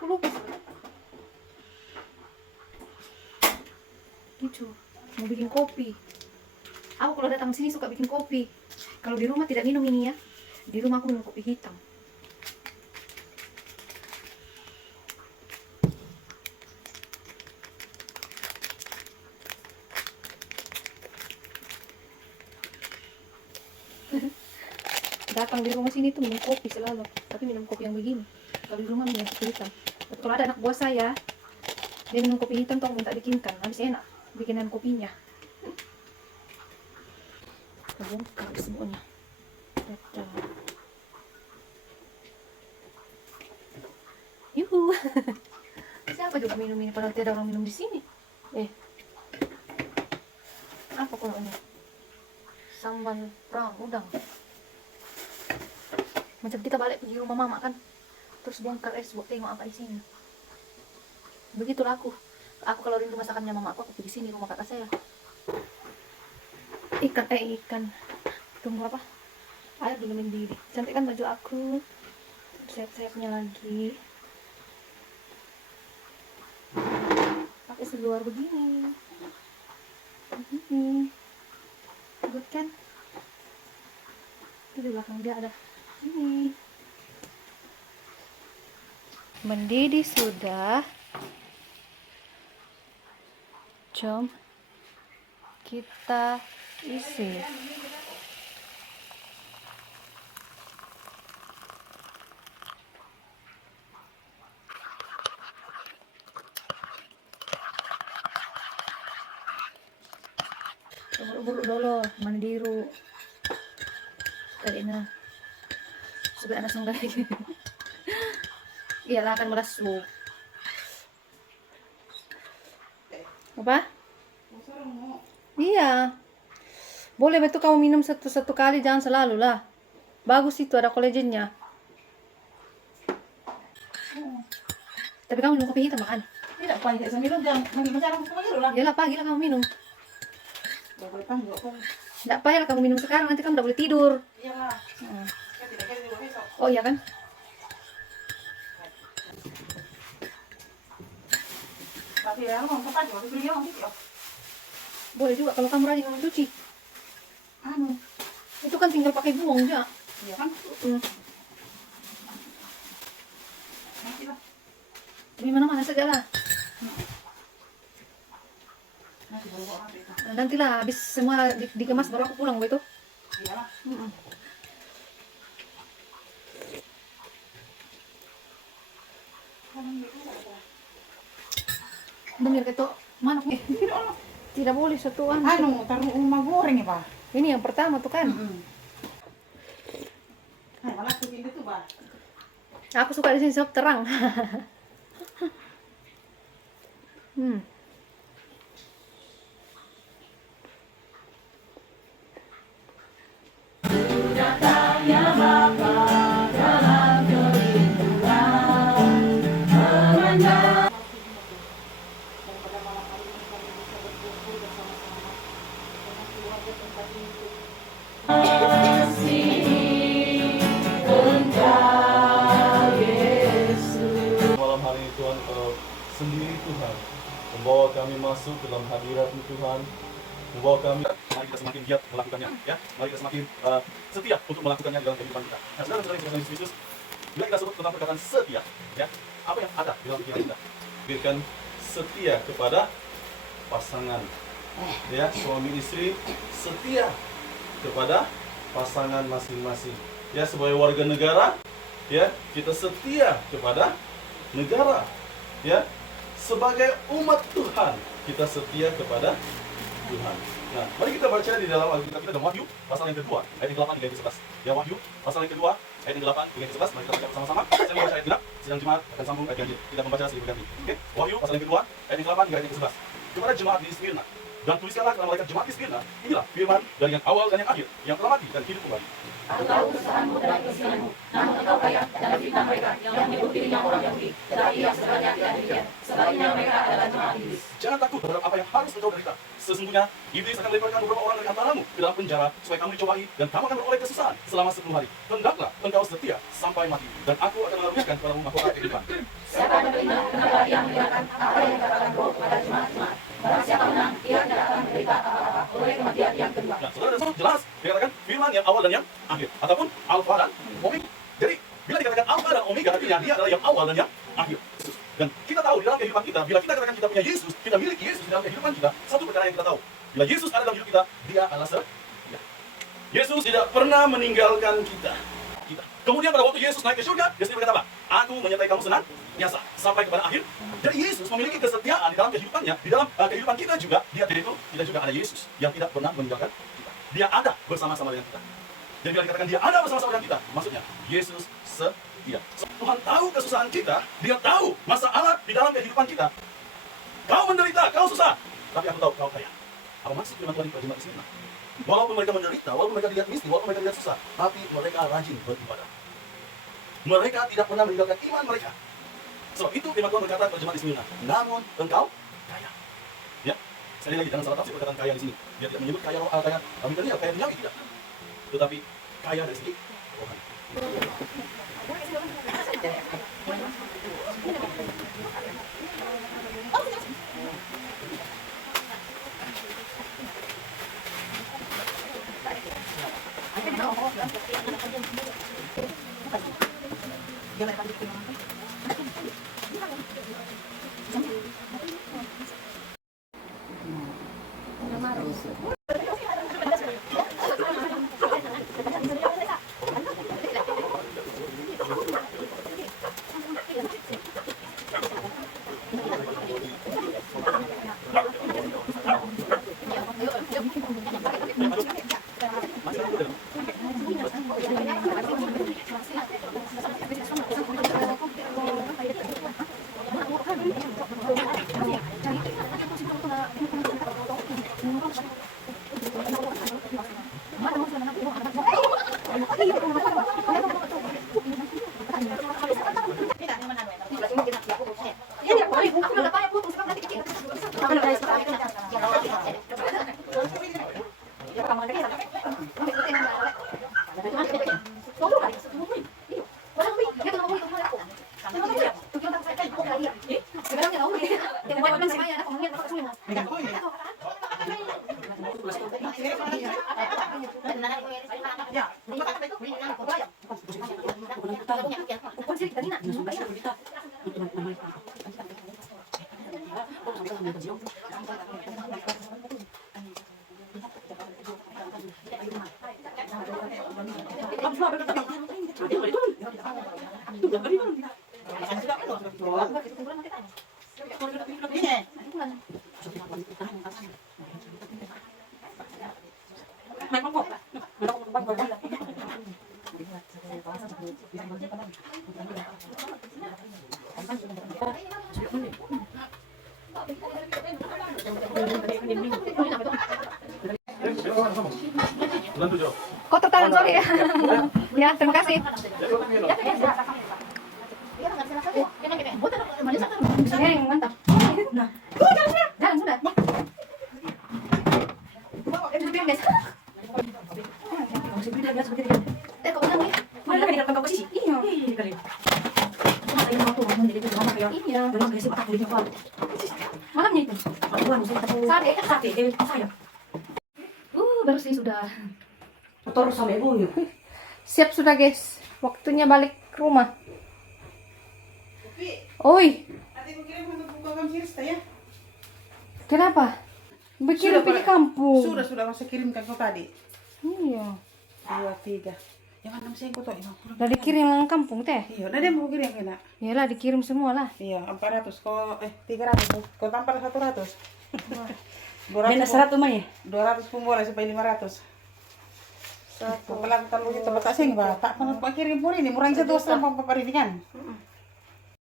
Aku lupa. Gitu. Mau bikin kopi. Aku kalau datang sini suka bikin kopi. Kalau di rumah tidak minum ini ya. Di rumah aku minum kopi hitam. Datang di rumah sini tuh minum kopi selalu, tapi minum kopi yang begini. Kalau di rumah minum kopi hitam. Tapi kalau ada anak buah saya, dia minum kopi hitam tuh minta bikinkan, habis enak bikinan kopinya. Bongkar semuanya. Dadah. Yuhu. Siapa juga minum ini padahal tidak ada orang minum di sini. Apa kalau ini? Sambal perang udang. Macam kita balik pergi rumah mama kan, terus bongkar buat tengok apa isinya. Begitulah aku. Aku kalau rindu masakannya mama aku pergi sini rumah kakak saya. Ikan. Tunggu apa? Air dulu mendidih. Cantik kan baju aku. Sayap-sayapnya lagi. Pakai seluar begini. Good kan? Itu di belakang dia ada. Ini mendidih sudah. Jom kita isi. Buru-buru dulu mandiru. Tadi nah. Sudah anak sungguh lagi. Iyalah akan merasuk. Apa? Iya. Boleh betul kamu minum satu kali, jangan selalu lah. Bagus itu ada kolagennya. Tapi kamu minum kopi hitam makan. Tidak pagi saya minum jangan minum macam pagi lah. Iyalah pagi lah kamu minum. Boleh pagi kok. Tidak payah lah kamu minum sekarang, nanti kamu tidak boleh tidur. Iyalah. Saya tidak kira juga besok. Oh iya kan? Tapi ya mau kapan juga beli yang gitu. Boleh juga kalau kamu rajin mencuci. Itu kan tinggal pakai buang aja. Iya kan? Nanti lah. Di mana-mana saja lah. Nanti baru bawa habis. Nantilah habis semua dikemas baru aku pulang begitu. Iyalah. Bener ketok mana? Tidak boleh satuan. Taruh rumah goreng ya Pak. Ini yang pertama tuh kan. Malah kucing itu Pak. Aku suka di sini sebab terang. Malam hari ini Tuhan, sendiri Tuhan membawa kami masuk dalam hadirat-Mu Tuhan, membawa kami. Mari kita semakin giat melakukannya, ya. Mari kita semakin setia untuk melakukannya di dalam kehidupan kita. Nah, saudara-saudara yang Yesus Kristus, bila kita sebut tentang perkataan setia, ya, apa yang ada di dalam pikiran kita? Berikan setia kepada pasangan, ya, suami istri setia kepada pasangan masing-masing. Ya, sebagai warga negara, ya, kita setia kepada negara, ya. Sebagai umat Tuhan, kita setia kepada Tuhan. Nah, mari kita baca di dalam Alkitab kita dalam Wahyu pasal yang kedua, ayat yang 8 hingga yang 11. Ya, Wahyu pasal yang kedua, ayat yang 8 hingga yang 11. Mari kita baca bersama-sama. Saya membaca ayat genap, sidang jemaat akan sambung ayat ganjil. Kita membaca silih berganti. Oke? Wahyu pasal yang kedua, ayat yang 8 hingga ayat yang 11. Kepada jemaat di Smyrna, dan tuliskanlah kepada malaikat jemaat di Smyrna, inilah firman dari yang awal dan yang akhir, yang telah mati dan hidup kembali. Jangan takut terhadap apa yang harus engkau derita. Sesungguhnya, iblis akan melemparkan beberapa orang dari antaramu ke dalam penjara supaya kamu dicobai dan kamu akan beroleh kesusahan selama 10 hari. Hendaklah engkau setia sampai mati, dan aku akan melebihkan kepadamu mahkota kehidupan. Nah, saudara jelas dikatakan firman yang awal dan yang akhir, ataupun alfa dan omega. Jadi, bila dikatakan alfa dan omega, artinya dia adalah yang awal dan yang akhir. Dan kita tahu di dalam kehidupan kita, bila kita katakan kita punya Yesus, kita miliki Yesus di dalam kehidupan kita, satu perkara yang kita tahu, bila Yesus ada dalam hidup kita, dia adalah setia. Yesus tidak pernah meninggalkan kita. Kemudian pada waktu Yesus naik ke surga, dia sendiri berkata apa? Aku menyertai kamu senantiasa sampai kepada akhir. Jadi Yesus memiliki kesetiaan di dalam kehidupannya, di dalam kehidupan kita juga. Dia tidak itu, kita juga ada Yesus yang tidak pernah meninggalkan kita. Dia ada bersama-sama dengan kita. Dan bila dikatakan dia ada bersama-sama dengan kita, maksudnya Yesus setia. Tuhan tahu kesusahan kita, dia tahu masalah di dalam kehidupan kita. Kau menderita, kau susah, tapi aku tahu kau kaya. Apa maksud firman Tuhan di jemaat di sini? Walaupun mereka menderita, walaupun mereka dilihat miskin, walaupun mereka dilihat susah, tapi mereka rajin beribadah. Mereka tidak pernah meninggalkan iman mereka. Sebab itu firman Tuhan berkata kepada jemaat di Smyrna, namun engkau kaya. Ya, sekali lagi jangan salah tafsir perkataan kaya di sini. Dia tidak menyebut kaya material, kaya duniawi tidak. Tetapi kaya dari segi rohani. Kotor tangan, sorry ya. Ya, terima kasih. Mantap. Jalan sudah. Malamnya itu. Sate. Bersih sudah. Kotor sama ibunya. Siap sudah guys. Waktunya balik ke rumah. Oi. Adikku kirim untuk buka Kirsta ya. Kenapa? Bikin di kampung. Sudah masa kirimkan kau tadi. Iya. 2, 3. Yang mana masih kau tahu? Udah dikirim lang kampung teh. Iya, udah dia mau kirim kena. Iyalah dikirim semua lah. Iya, 400 kau 300. Kau tampar 100. 200. Benda 100 mah ya? 200 pun boleh sampai 500. Satu. Kalau kita begitu batas sing, Pak. Tak pernah kirim pun ini murang satu setengah paparingan.